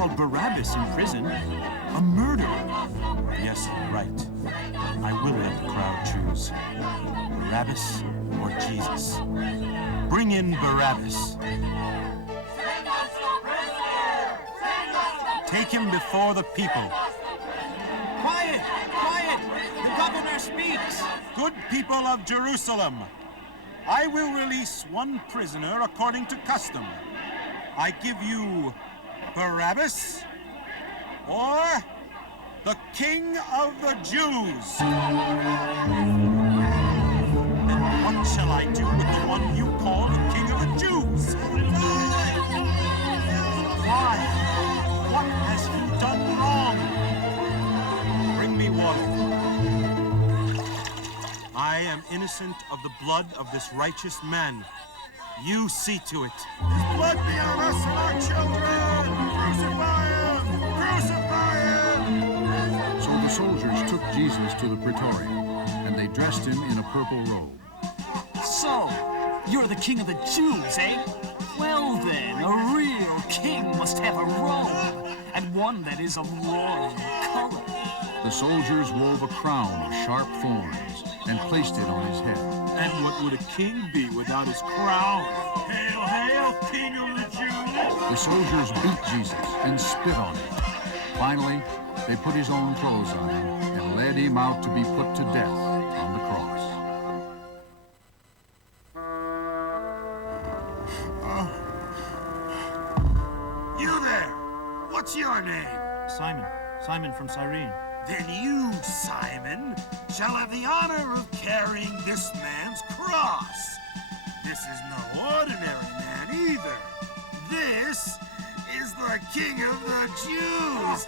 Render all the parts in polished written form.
called Barabbas in prison. A murderer. Yes, right. I will let the crowd choose. Barabbas or Jesus. Bring in Barabbas. Take him before the people. Quiet! Quiet! The governor speaks! Good people of Jerusalem, I will release one prisoner according to custom. I give you Barabbas or the King of the Jews. And what shall I do with the one you call the King of the Jews? Why? What has he done wrong? Bring me water. I am innocent of the blood of this righteous man. You see to it. His blood be on us and our children! Crucify him! Crucify him! So the soldiers took Jesus to the Praetorium, and they dressed him in a purple robe. So, you're the king of the Jews, eh? Well then, a real king must have a robe, and one that is of royal color. The soldiers wove a crown of sharp thorns and placed it on his head. And what would a king be without his crown? Hail, hail, King of the Jews! The soldiers beat Jesus and spit on him. Finally, they put his own clothes on him and led him out to be put to death on the cross. You there! What's your name? Simon. Simon from Cyrene. Then you, Simon, shall have the honor of carrying this man's cross. This is no ordinary man either. This is the King of the Jews.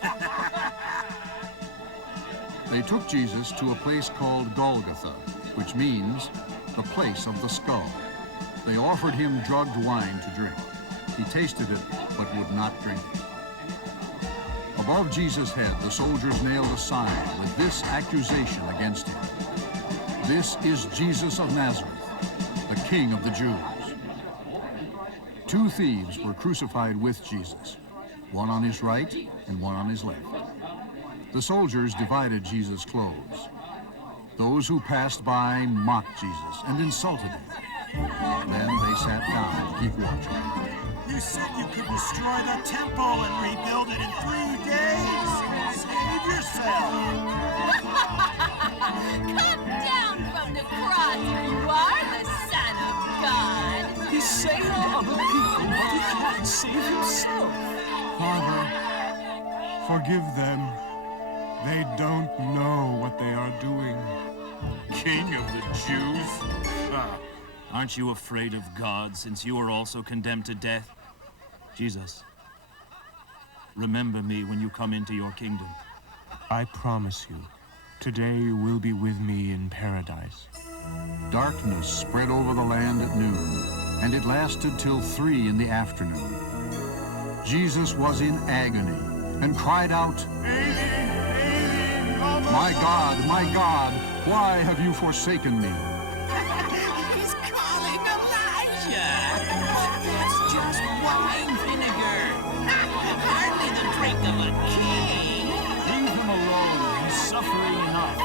They took Jesus to a place called Golgotha, which means the place of the skull. They offered him drugged wine to drink. He tasted it, but would not drink it. Above Jesus' head, the soldiers nailed a sign with this accusation against him. This is Jesus of Nazareth, the King of the Jews. Two thieves were crucified with Jesus, one on his right and one on his left. The soldiers divided Jesus' clothes. Those who passed by mocked Jesus and insulted him. Then they sat down to keep watching. You said you could destroy the temple and rebuild it in 3 days. Save yourself. Come down from the cross if you are the Son of God. He's saving other people, but he can't save himself. Father, forgive them. They don't know what they are doing. King of the Jews? Aren't you afraid of God, since you are also condemned to death? Jesus, remember me when you come into your kingdom. I promise you, today you will be with me in paradise. Darkness spread over the land at noon, and it lasted till 3 in the afternoon. Jesus was in agony and cried out, my God, why have you forsaken me? He's calling Elijah. That's just wine vinegar. Hardly the drink of a king. Leave him alone. He's suffering enough.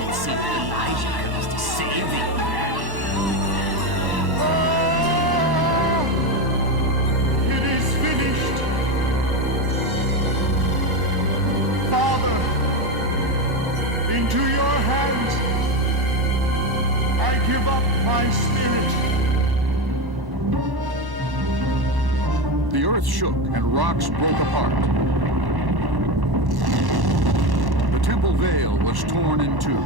Let's see if Elijah comes to save him. It is finished. Father, into your hands I give up my spirit. The earth shook and rocks broke apart. The temple veil was torn in two.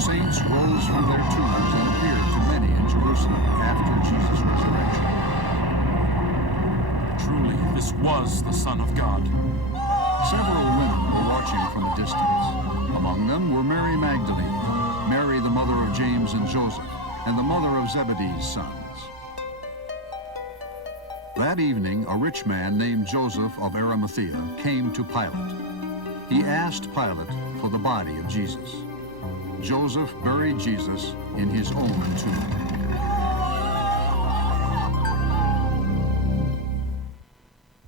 Saints rose from their tombs and appeared to many in Jerusalem after Jesus' resurrection. Truly, this was the Son of God. Several women were watching from a distance. Among them were Mary Magdalene, Mary the mother of James and Joseph, and the mother of Zebedee's sons. That evening, a rich man named Joseph of Arimathea came to Pilate. He asked Pilate for the body of Jesus. Joseph buried Jesus in his own tomb.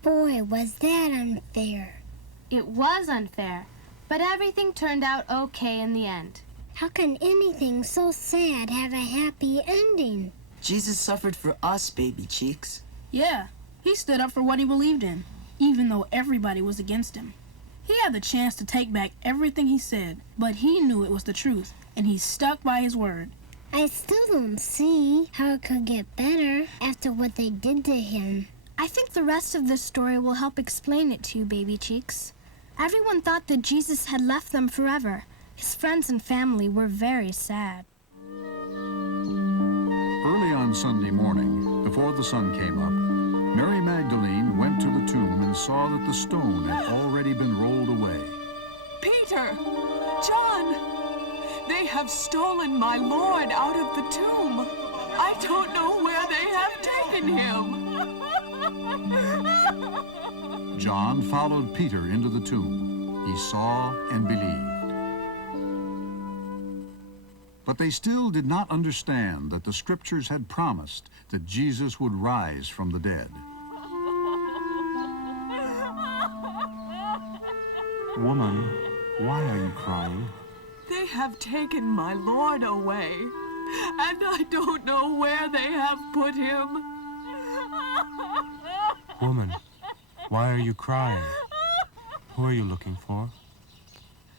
Boy, was that that unfair? It was unfair, but everything turned out okay in the end. How can anything so sad have a happy ending? Jesus suffered for us, baby cheeks. Yeah, he stood up for what he believed in, even though everybody was against him. He had the chance to take back everything he said, but he knew it was the truth, and he stuck by his word. I still don't see how it could get better after what they did to him. I think the rest of this story will help explain it to you, baby cheeks. Everyone thought that Jesus had left them forever. His friends and family were very sad. Early on Sunday morning, before the sun came up, Mary Magdalene went to the tomb and saw that the stone had already been rolled away. Peter! John! They have stolen my Lord out of the tomb. I don't know where they have taken him. John followed Peter into the tomb. He saw and believed. But they still did not understand that the scriptures had promised that Jesus would rise from the dead. Woman, why are you crying? They have taken my Lord away, and I don't know where they have put him. Woman, why are you crying? Who are you looking for?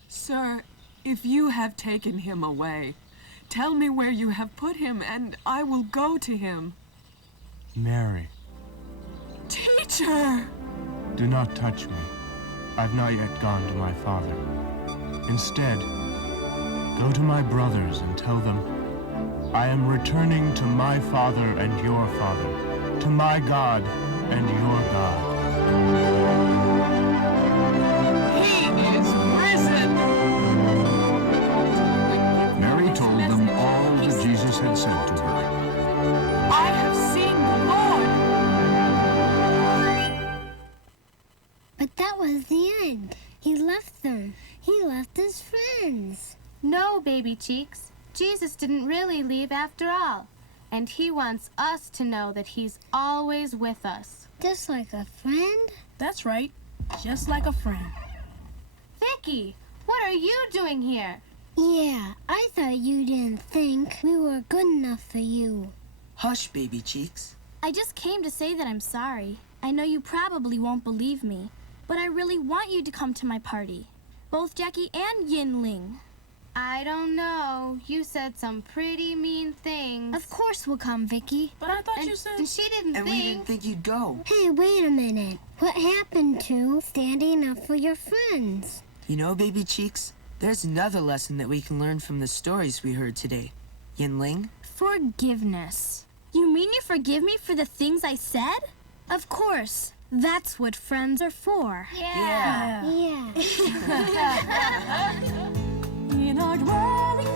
Sir, if you have taken him away, tell me where you have put him, and I will go to him. Mary. Teacher! Do not touch me. I've not yet gone to my Father. Instead, go to my brothers and tell them, I am returning to my Father and your Father, to my God and your God. He is risen! Mary told them all that Jesus had said to her. I have seen the Lord! But that was the end. He left them. He left his friends. No, baby cheeks. Jesus didn't really leave after all. And he wants us to know that he's always with us. Just like a friend? That's right, just like a friend. Vicky, what are you doing here? Yeah, I thought you didn't think we were good enough for you. Hush, baby cheeks. I just came to say that I'm sorry. I know you probably won't believe me, but I really want you to come to my party. Both Jackie and Yin Ling. I don't know. You said some pretty mean things. Of course we'll come, Vicky. But I thought you said... And she didn't And think... we didn't think you'd go. Hey, wait a minute. What happened to standing up for your friends? You know, baby cheeks, there's another lesson that we can learn from the stories we heard today. Yin Ling? Forgiveness. You mean you forgive me for the things I said? Of course. That's what friends are for. Yeah. Yeah. In our dwelling